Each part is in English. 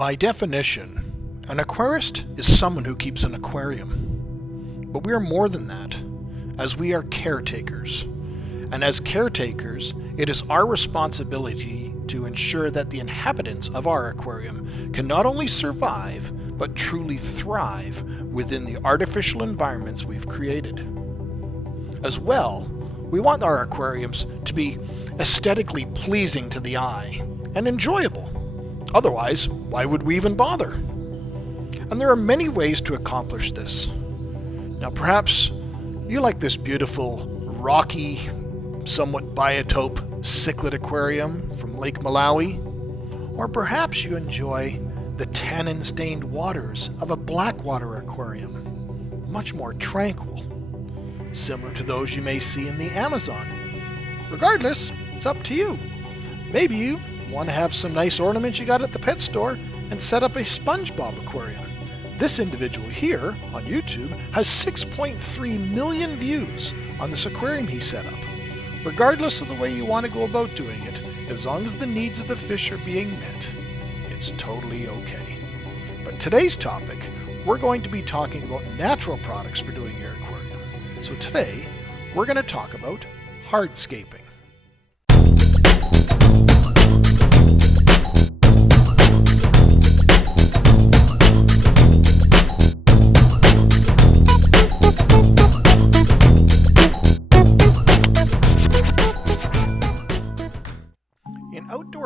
By definition, an aquarist is someone who keeps an aquarium. But we are more than that, as we are caretakers. And as caretakers, it is our responsibility to ensure that the inhabitants of our aquarium can not only survive, but truly thrive within the artificial environments we've created. As well, we want our aquariums to be aesthetically pleasing to the eye and enjoyable. Otherwise, why would we even bother? And there are many ways to accomplish this. Now perhaps you like this beautiful, rocky, somewhat biotope cichlid aquarium from Lake Malawi, or perhaps you enjoy the tannin-stained waters of a blackwater aquarium, much more tranquil, similar to those you may see in the Amazon. Regardless, it's up to you. Maybe you want to have some nice ornaments you got at the pet store and set up a SpongeBob aquarium. This individual here on YouTube has 6.3 million views on this aquarium he set up. Regardless of the way you want to go about doing it, as long as the needs of the fish are being met, it's totally okay. But today's topic, we're going to be talking about natural products for doing your aquarium. So today, we're going to talk about hardscaping.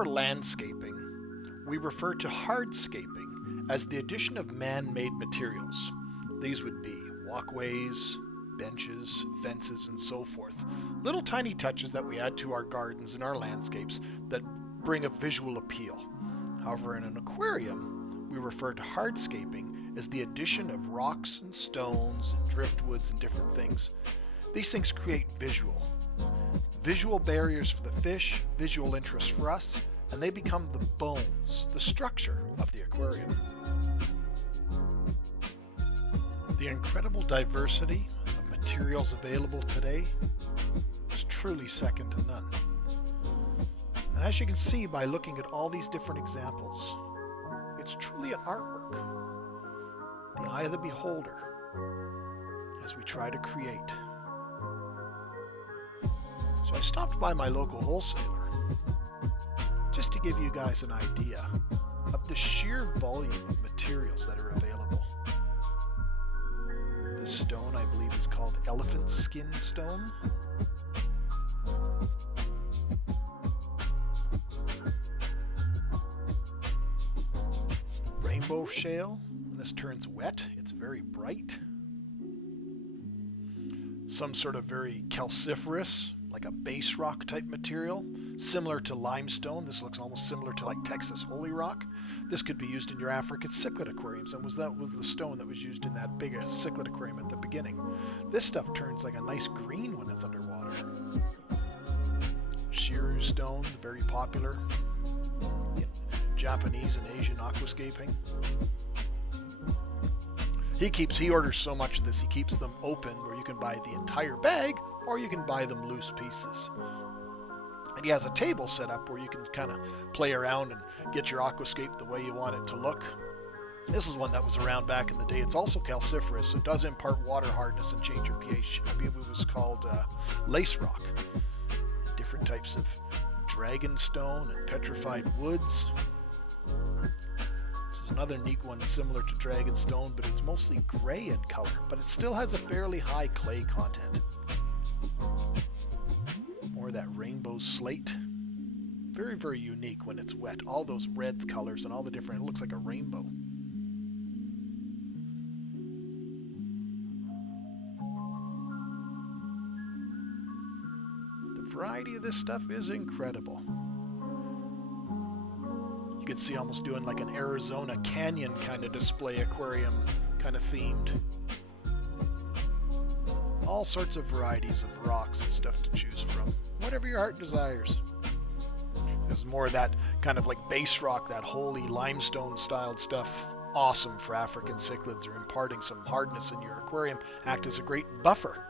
Landscaping, we refer to hardscaping as the addition of man-made materials. These would be walkways, benches, fences, and so forth. Little tiny touches that we add to our gardens and our landscapes that bring a visual appeal. However, in an aquarium, we refer to hardscaping as the addition of rocks and stones and driftwoods and different things. These things create visual barriers for the fish, visual interest for us, and they become the bones, the structure of the aquarium. The incredible diversity of materials available today is truly second to none. And as you can see by looking at all these different examples, it's truly an artwork, the eye of the beholder, as we try to create. So I stopped by my local wholesaler just to give you guys an idea of the sheer volume of materials that are available. This stone, I believe, is called elephant skin stone. Rainbow shale. When this turns wet, it's very bright. Some sort of very calciferous, like a base rock type material, similar to limestone. This looks almost similar to like Texas holy rock. This could be used in your African cichlid aquariums, and that was the stone that was used in that big cichlid aquarium at the beginning. This stuff turns like a nice green when it's underwater. Shiru stone, very popular in Japanese and Asian aquascaping. He orders so much of this, he keeps them open where you can buy the entire bag or you can buy them loose pieces. And he has a table set up where you can kind of play around and get your aquascape the way you want it to look. This is one that was around back in the day. It's also calciferous, so it does impart water hardness and change your pH. I believe it was called lace rock. Different types of dragon stone and petrified woods. This is another neat one similar to dragon stone, but it's mostly gray in color, but it still has a fairly high clay content. More of that rainbow slate. Very, very unique when it's wet. All those reds colors and all the different, it looks like a rainbow. The variety of this stuff is incredible. You can see almost doing like an Arizona canyon kind of display aquarium, kind of themed. All sorts of varieties of rocks and stuff to choose from. Whatever your heart desires. There's more of that kind of like base rock, that holy limestone styled stuff. Awesome for African cichlids. They're imparting some hardness in your aquarium. Act as a great buffer.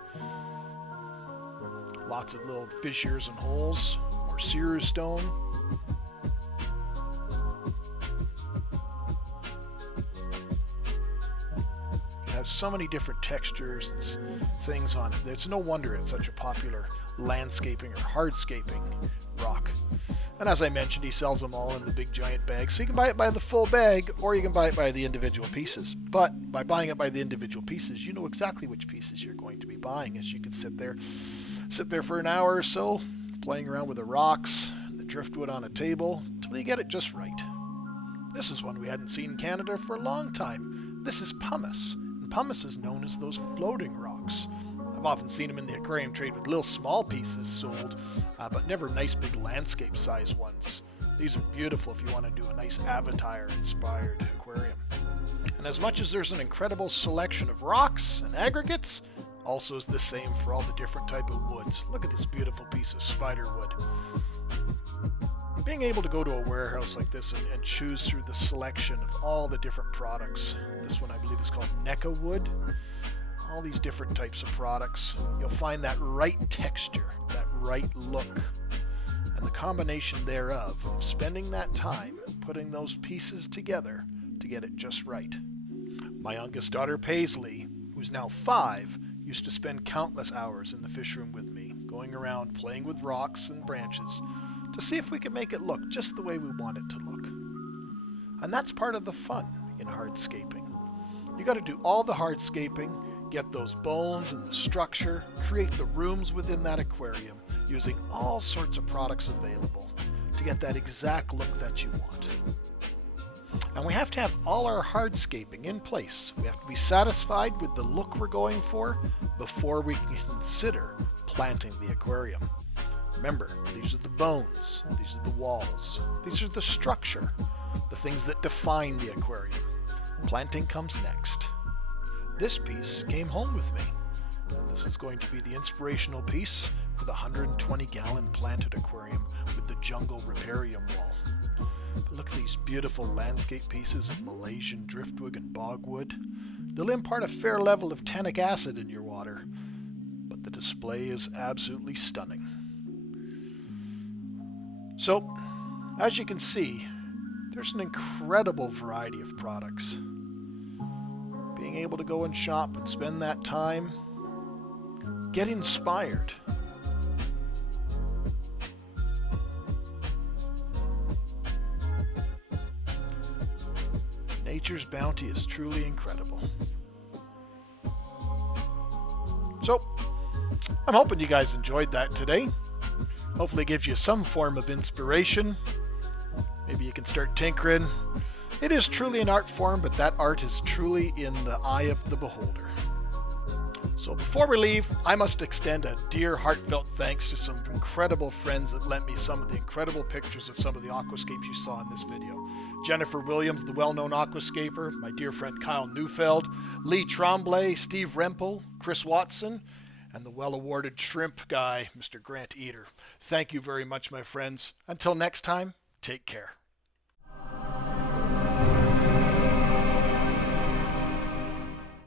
Lots of little fissures and holes. More Shiru stone. has so many different textures and things on it. It's no wonder it's such a popular landscaping or hardscaping rock. And as I mentioned, he sells them all in the big giant bags. So you can buy it by the full bag, or you can buy it by the individual pieces. But by buying it by the individual pieces, you know exactly which pieces you're going to be buying, as you can sit there for an hour or so, playing around with the rocks and the driftwood on a table, till you get it just right. This is one we hadn't seen in Canada for a long time. This is pumice, and pumice is known as those floating rocks. I've often seen them in the aquarium trade with little small pieces sold, but never nice big landscape size ones. These are beautiful if you want to do a nice avatar inspired aquarium. And as much as there's an incredible selection of rocks and aggregates, also is the same for all the different type of woods. Look at this beautiful piece of spider wood. Being able to go to a warehouse like this and choose through the selection of all the different products. This one I believe is called NECA wood. All these different types of products. You'll find that right texture, that right look, and the combination thereof of spending that time putting those pieces together to get it just right. My youngest daughter Paisley, who's now 5, used to spend countless hours in the fish room with me, going around playing with rocks and branches to see if we could make it look just the way we want it to look. And that's part of the fun in hardscaping. You got to do all the hardscaping, get those bones and the structure, create the rooms within that aquarium using all sorts of products available to get that exact look that you want. And we have to have all our hardscaping in place. We have to be satisfied with the look we're going for before we can consider planting the aquarium. Remember, these are the bones, these are the walls, these are the structure, the things that define the aquarium. Planting comes next. This piece came home with me, and this is going to be the inspirational piece for the 120-gallon planted aquarium with the jungle riparium wall. But look at these beautiful landscape pieces of Malaysian driftwood and bogwood. They'll impart a fair level of tannic acid in your water, but the display is absolutely stunning. So, as you can see, there's an incredible variety of products. Being able to go and shop and spend that time, get inspired. Nature's bounty is truly incredible. So, I'm hoping you guys enjoyed that today. Hopefully it gives you some form of inspiration. Maybe you can start tinkering. It is truly an art form, but that art is truly in the eye of the beholder. So before we leave, I must extend a dear heartfelt thanks to some incredible friends that lent me some of the incredible pictures of some of the aquascapes you saw in this video. Jennifer Williams, the well-known aquascaper, my dear friend Kyle Neufeld, Lee Tremblett, Steve Rempel, Chris Watson, and the well-awarded shrimp guy, Mr. Grant Eder. Thank you very much, my friends. Until next time, take care.